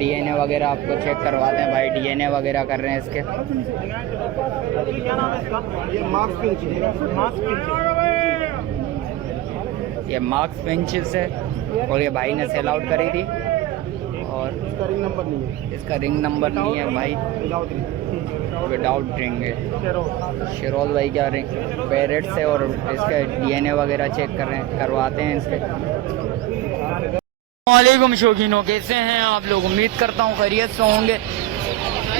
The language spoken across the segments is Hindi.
डीएनए वगैरह आपको चेक करवाते हैं भाई। डीएनए वगैरह कर रहे हैं इसके। ये मार्क्स पिंचेस है और ये भाई ने सेल आउट करी थी। और इसका रिंग नंबर नहीं है भाई, विदाउट रिंग है। शिरोल भाई क्या रिंग पेरेट से और इसके डीएनए वगैरह चेक कर रहे हैं, करवाते हैं इसके। वालेकुम शौकीनों, कैसे हैं आप लोग? उम्मीद करता हूँ खैरियत से होंगे।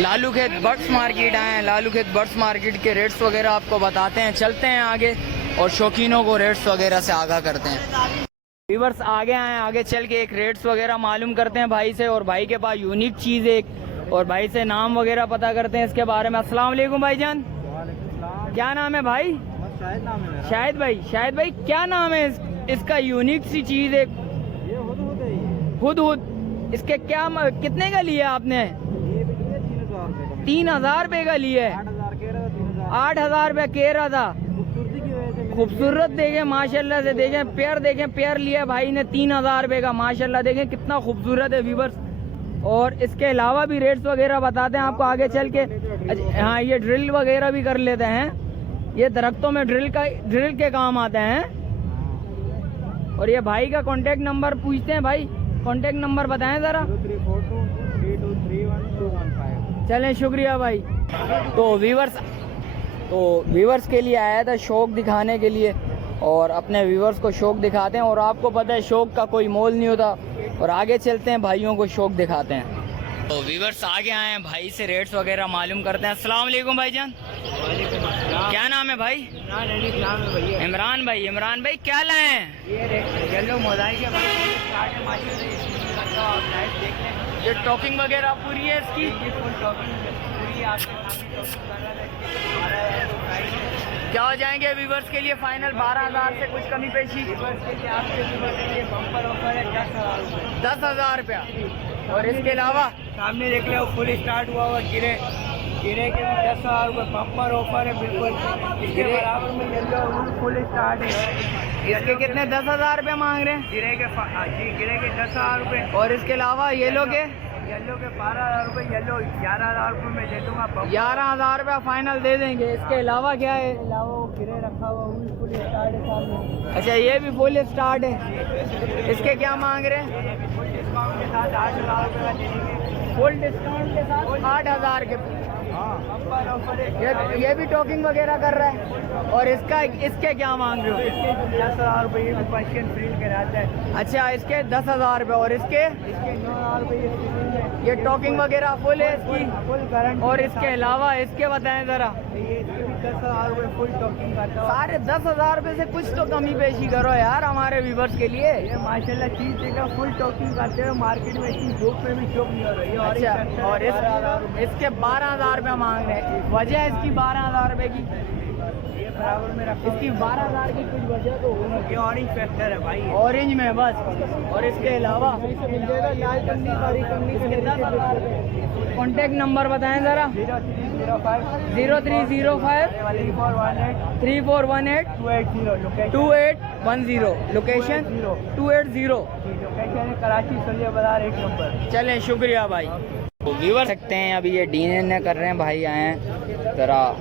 लालू खेत बर्ड्स मार्केट आए हैं। लालू खेत बर्ड्स मार्केट के रेट्स वगैरह आपको बताते हैं। चलते हैं आगे और शौकीनों को रेट्स वगैरह से आगाह करते हैं। व्यूअर्स आगे आए, आगे चल के एक रेट्स वगैरह मालूम करते हैं भाई से। और भाई के पास यूनिक चीज़ है एक, और भाई से नाम वगैरह पता करते हैं इसके बारे में। अस्सलाम वालेकुम भाईजान, क्या नाम है भाई? शाहिद भाई। शाहिद भाई क्या नाम है इसका? यूनिक सी चीज़ है हुद। इसके क्या कितने का लिया आपने? 3000 रुपये का लिया है। 8000 रुपये कह रहा था। खूबसूरत देखें माशाल्लाह से, देखें पेयर, देखें पेयर लिया भाई ने 3000 रुपये का। माशाल्लाह देखें कितना खूबसूरत है व्यूअर्स। और इसके अलावा भी रेट्स वगैरह बताते हैं आपको आगे चल के। हाँ, ये ड्रिल वगैरह भी कर लेते हैं। ये दरख्तों में ड्रिल के काम आते हैं। और ये भाई का कॉन्टेक्ट नंबर पूछते हैं भाई, कॉन्टेक्ट नंबर बताएं ज़रा। 0342321215। चलें, शुक्रिया भाई। तो व्यूवर्स के लिए आया था शौक दिखाने के लिए, और अपने व्यूवर्स को शौक दिखाते हैं। और आपको पता है शौक का कोई मोल नहीं होता। और आगे चलते हैं, भाइयों को शौक दिखाते हैं। तो व्यूवर्स आगे आए हैं, भाई से रेट्स वगैरह मालूम करते हैं। अस्सलाम वालेकुम भाईजान, क्या नाम है भाई? इमरान भाई। इमरान भाई क्या लाए हैं? ये टॉकिंग वगैरह पूरी है इसकी? क्या हो जाएंगे व्यूवर्स के लिए फाइनल? 12000 से कुछ कमी पेशी? बम्पर ऑफर है 10,000 रुपया। और इसके अलावा सामने देख लो फुल स्टार्ट हुआ गिरे के भी 10,000 रुपये बम्पर ऑफर है बिल्कुल। इसके बराबर में येलो फुल स्टार्ट है। इसके कितने? 10,000 रुपये मांग रहे हैं गिरे के 10,000 रुपये। और इसके अलावा येलो के 12,000 रुपये। येलो 11,000 रुपये में दे दूँगा। 11,000 रुपया फाइनल दे देंगे। इसके अलावा क्या है? अलावा वो गिरे रखा हुआ वो भी फुल स्टार्ट है सामने। अच्छा, ये भी फुल स्टार्ट है। इसके क्या मांग रहे हैं? फुल डिस्काउंट के साथ 8,000 रुपये का दे देंगे। फुल डिस्काउंट के साथ 8,000 के। बम्पर ऑफर है। ये भी टॉकिंग वगैरह कर रहा है। और इसके क्या मांग रहे हो? इसके 10,000 रुपये ये पर्शियन फ्रील कराता है। अच्छा, इसके 10,000 रुपये। और इसके 9,000 रुपये। ये टॉकिंग वगैरह फुल है इसकी? Full guarantee. और इसके अलावा इसके बताएं ज़रा। ये इसके भी 10,000 रुपये फुल टॉकिंग करता है। सारे 10,000 रुपये से कुछ तो कमी पेशी करो यार हमारे व्यूवर्स के लिए। ये माशाल्लाह चीज़ देगा फुल टॉकिंग करते हैं। मार्केट में इतनी धूप में भी शॉप नहीं हो रही है। अच्छा, और इसके 12,000 रुपये मांग रहे हैं। वजह है इसकी 12,000 रुपये की? ये बराबर में रखा। इसकी 12,000 की कुछ वजह तो होगी। ये ऑरेंज फैक्टर है भाई, ऑरेंज में बस। और इसके अलावा लाल कंदी काली कंदी के 10,000 रुपये। कॉन्टेक्ट नंबर बताएं ज़रा। 0305 3418 2810। लोकेशन 280। कराची सलिया बाजार 1 नंबर। चलें, शुक्रिया भाई। तो व्यूवर सकते हैं अभी ये डीएनए कर रहे हैं भाई, आए हैं ज़रा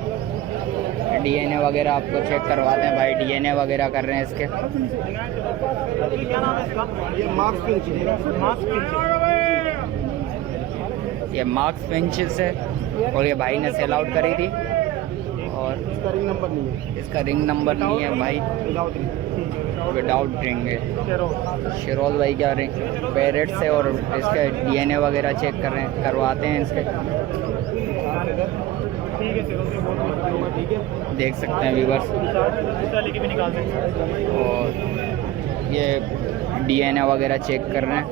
डीएनए वगैरह आपको चेक करवाते हैं भाई। डीएनए वगैरह कर रहे हैं इसके। ये मार्क्स पिंचेस है और ये भाई ने सेल आउट करी थी। और इसका रिंग नंबर नहीं है भाई, विदाउट रिंग है। शिरोल भाई क्या रिंग पेरेट से और इसके डीएनए वगैरह चेक कर रहे हैं, करवाते हैं इसके। देख सकते हैं व्यूवर्स। और ये डीएनए वगैरह चेक कर रहे हैं।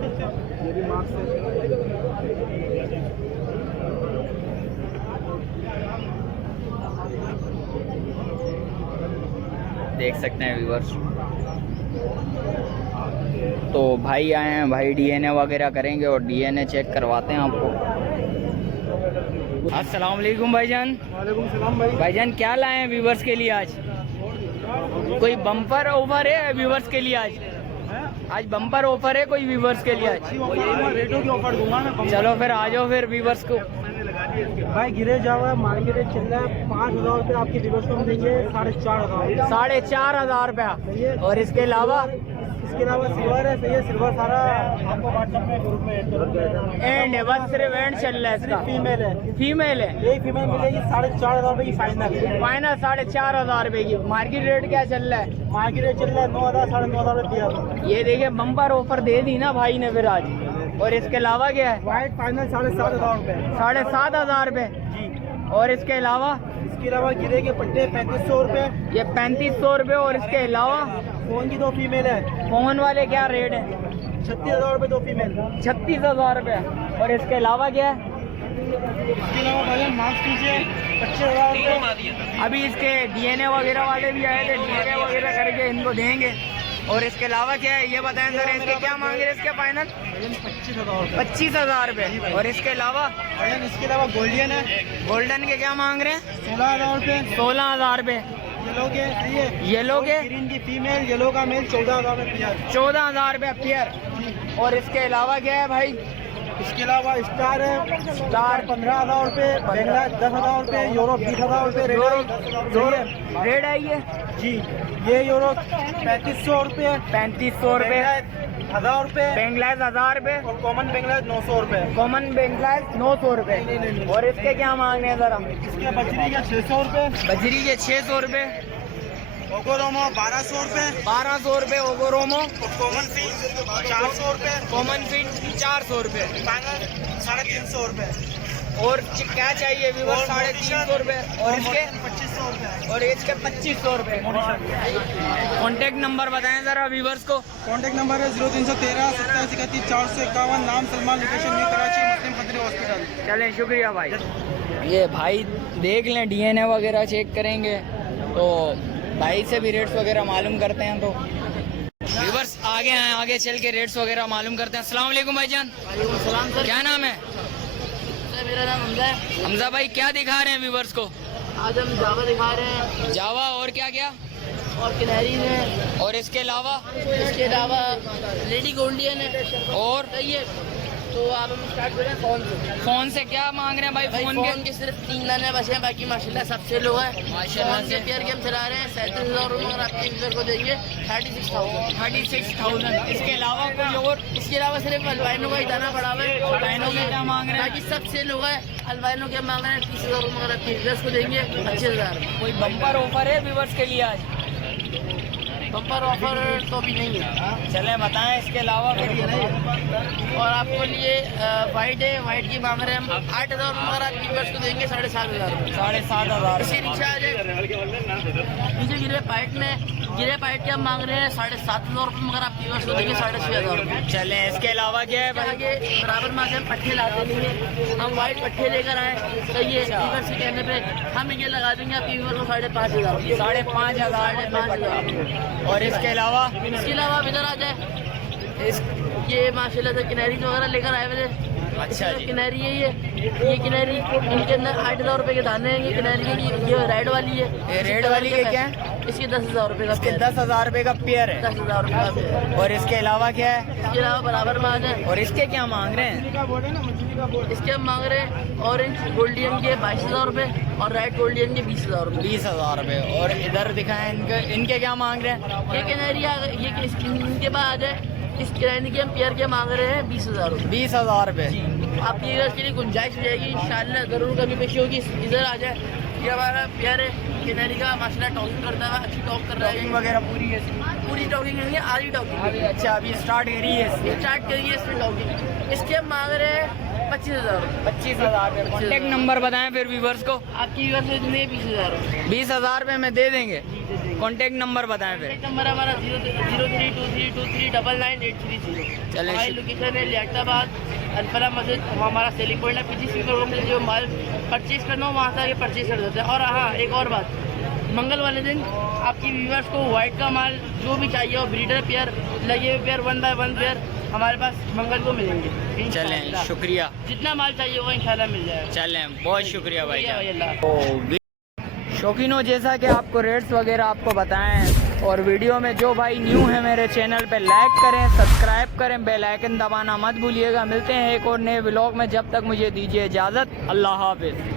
देख सकते हैं व्यूवर्स। तो भाई आए हैं भाई, डीएनए वगैरह करेंगे और डीएनए चेक करवाते हैं आपको। अस्सलाम वालेकुम भाईजान। वालेकुम सलाम भाई। भाईजान क्या लाए हैं व्यूवर्स के लिए आज? कोई बम्पर ओवर है व्यूवर्स के लिए आज? आज बम्पर ऑफर है कोई व्यूवर्स के लिए? रेटों की ऑफर दूंगा मैं। चलो फिर आ जाओ फिर व्यूवर्स को। भाई गिरे जावा मार्केट रेट चल रहा है 5,000 रुपये, आपके व्यूवर्स को हम देंगे 4,500। 4,500 रुपया। और इसके अलावा सिल्वर है, सही है, सिल्वर सारा आपको व्हाट्सएप में ग्रुप में ऐड कर दिया। एंड है, बस सिर्फ एंड चल रहा है इसका। फीमेल है, फीमेल है, एक फीमेल मिलेगी 4,500 रुपये की फाइनल। फाइनल 4,500 रुपए की। मार्केट रेट क्या चल रहा है? मार्केट रेट चल रहा है 9,000 9,500 रुपये। ये देखिए बम्पर ऑफर दे दी ना भाई ने फिर आज। और इसके अलावा क्या है? वाइट फाइनल 7,500 रुपये। 7,500 रुपए। जी। और इसके अलावा गिरे के पट्टे 3,500 रुपये। ये 3,500 रुपए। और इसके अलावा फोन की 2 फीमेल है, फोन वाले क्या रेट है? 36,000 रुपये 2 फीमेल। 36,000 रुपए। और इसके अलावा क्या है? इसके अलावा भाई मार्क्स कीजिए 25,000 रुपये। अभी इसके डीएनए वगैरह वाले भी आए थे, डीएनए वगैरह करके इनको देंगे। और इसके अलावा क्या है ये बताएं सर, इसके क्या मांग रहे हैं इसके फाइनल? 25,000 रुपये। और इसके अलावा इसके अलावा गोल्डन है, गोल्डन के क्या मांग रहे हैं? 16,000 रुपये। 16,000 रुपये। येलो के सही है, येलो के ग्रीन की फीमेल, येलो का मेल 14,000 रुपये। 14,000 रुपये पेयर। और इसके अलावा क्या है भाई? इसके अलावा स्टार है, स्टार 15,000 रुपये, बेंगला 10,000 रुपये, यूरो 20,000 रुपये। रेड है ये जी, ये यूरो 3,500 रुपये, 3,500 रुपये, 1,000 रुपये, बेंगलादेश 1,000 रुपये, और कॉमन बेंगला 900 रुपये। कॉमन बेंगलादेश 900 रुपये। और इसके क्या मांग रहे हैं सर हम? इसके बजरी का 600 रुपये, बजरी के 600 रुपये, ओगोरोमो 1,200 रुपये, 1,200 रुपये ओगोरोमो, और कॉमन फी 400 रुपये, कॉमन फीड 400 रुपये, फाइनल 350 रुपये। और क्या चाहिए व्यूवर? 350 रुपये। और इसके 2,500 रुपये। और इसके 2,500 रुपये। कॉन्टेक्ट नंबर बताएं जरा व्यूवर्स को। कॉन्टैक्ट नंबर है 0313 27 31 451। नाम सलमान, लोकेशन न्यू कराची, मुस्लिम खतरी हॉस्पिटल। चलें, शुक्रिया भाई। ये भाई देख लें, डीएनए वगैरह चेक करेंगे तो भाई से भी रेट्स वगैरह मालूम करते हैं। तो व्यूवर्स आगे हैं, आगे चल के रेट्स वगैरह मालूम करते हैं। अस्सलाम वालेकुम भाईजान। वालेकुम सलाम सर। क्या नाम है? सर मेरा नाम हमजा है। हमजा भाई क्या दिखा रहे हैं व्यूवर्स को? आज हम जावा दिखा रहे हैं जावा और क्या क्या? और किनारी है, और इसके अलावा इसके अलावा लेडी गोल्डियन है। और सही है, तो आप हम स्टार्ट करें फोन से। फोन से क्या मांग रहे हैं भाई? भाई फोन फोन के सिर्फ 3 दाने बचे हैं, बाकी माशाल्लाह सबसे लो है। माशाल्लाह फोन से। के पेयर के हम चला रहे हैं 37,000 रुपये, और आपके यूजर को देंगे 36,000। 36,000। इसके अलावा कोई और? इसके अलावा सिर्फ अल्बाइनो का ही दाना पड़ा हुआ है। अल्बाइनो के क्या मांग रहे हैं? बाकी सबसे लो है। अल्बाइनो के मांग रहे हैं 30,000 रुपये, और आपके यूजर्स को देंगे 25,000। कोई बम्पर ऑफर है व्यूवर्स के लिए आज? बम्पर ऑफर तो अभी नहीं है। चले बताएं इसके अलावा फिर। और आपको लिए वाइट है, वाइट की मांग रहे हैं हम 8,000 रुपये, और आपकी व्यूअर्स को देंगे 7,500 रुपये। 7,500। इसी रिक्शा आ जाए नीचे गिरे पाइट में, गिरे पाइट के हम मांग रहे हैं 7,500 रुपये, मगर आपकी व्यूअर्स को देंगे 6,500 रुपये। चले इसके अलावा क्या है भाई? आगे बराबर में हम पट्टे लाते नहीं हैं, हम वाइट पट्टे लेकर आए। तो ये व्यूअर्स के कहने पे हम ये लगा देंगे आपकी व्यूअर को 5,500 रुपये। 5,500। और इसके अलावा आप इधर आ जाए। ये माशाल्लाह से किनारी वगैरह लेकर आए हुए थे। अच्छा जी। किनारी है ये किनारी, इनके अंदर 8,000 रुपये के दाने हैं। ये किनारी की ये रेड वाली है। ये रेड वाली के क्या है? इसके 10,000 रुपये का इसके पेयर। 10,000 रुपये का पेयर है। 10,000 रुपये का पेयर। और इसके अलावा क्या है? इसके अलावा बराबर में आ जाए। और इसके क्या मांग रहे हैं? इसके हम मांग रहे हैं ऑरेंज गोल्डियन के 22,000 रुपये, और रेड गोल्डियन के 20,000 रुपये। 20,000 रुपये। और इधर दिखाएं इनके क्या मांग रहे हैं? ये किनारी इनके बाद आ जाए। इस किराने के हम पेयर के मांग रहे हैं 20,000 रुपये। 20,000 रुपये। आपकी अगर इसके लिए गुंजाइश हो जाएगी इंशाल्लाह, ज़रूर कभी पेशी होगी। इधर आ जाए। ये हमारा पेयर है किनारी का, माशाल्लाह टॉकिंग करता है, अच्छी टॉक कर रहा है। वगैरह पूरी है? पूरी टॉकिंग नहीं है, आधी टॉकिंग। अभी अच्छा अभी स्टार्ट करी है स्टार्ट करिए इसमें टॉकिंग। इसके हम मांग रहे हैं 25,000 रुपये। 25,000 रुपये। कॉन्टेक्ट नंबर बताएं फिर व्यूवर्स को। आपकी व्यूअर्स से देंगे 20,000 रुपये। 20,000 रुपये में दे देंगे। कॉन्टेक्ट नंबर बताएं फिर। नंबर हमारा 0323239830। चलें। हमारी लोकेशन है लियाकताबाद अनफला मस्जिद, हमारा सेलिंग पॉइंट है। किसी भी जो माल परचेज करना हो वहाँ से आके परचेज कर देते हैं। और हाँ, एक और बात, मंगल वाले दिन आपकी व्यूअर्स को वाइट का माल जो भी चाहिए हो, ब्रीडर पेयर, लगे हुए पेयर, 1 बाय 1 पेयर हमारे पास मंगल को मिलेंगे। चलें, शुक्रिया। जितना माल चाहिए वो इंशाल्लाह मिल जाएगा। चलें, बहुत शुक्रिया भाई। अल्लाह। तो शौकीनों, जैसा कि आपको रेट्स वगैरह आपको बताएं और वीडियो में जो भाई न्यू है मेरे चैनल पे लाइक करें, सब्सक्राइब करें, बेल आइकन दबाना मत भूलिएगा। मिलते हैं एक और नए व्लॉग में, जब तक मुझे दीजिए इजाज़त। अल्लाह हाफिज़।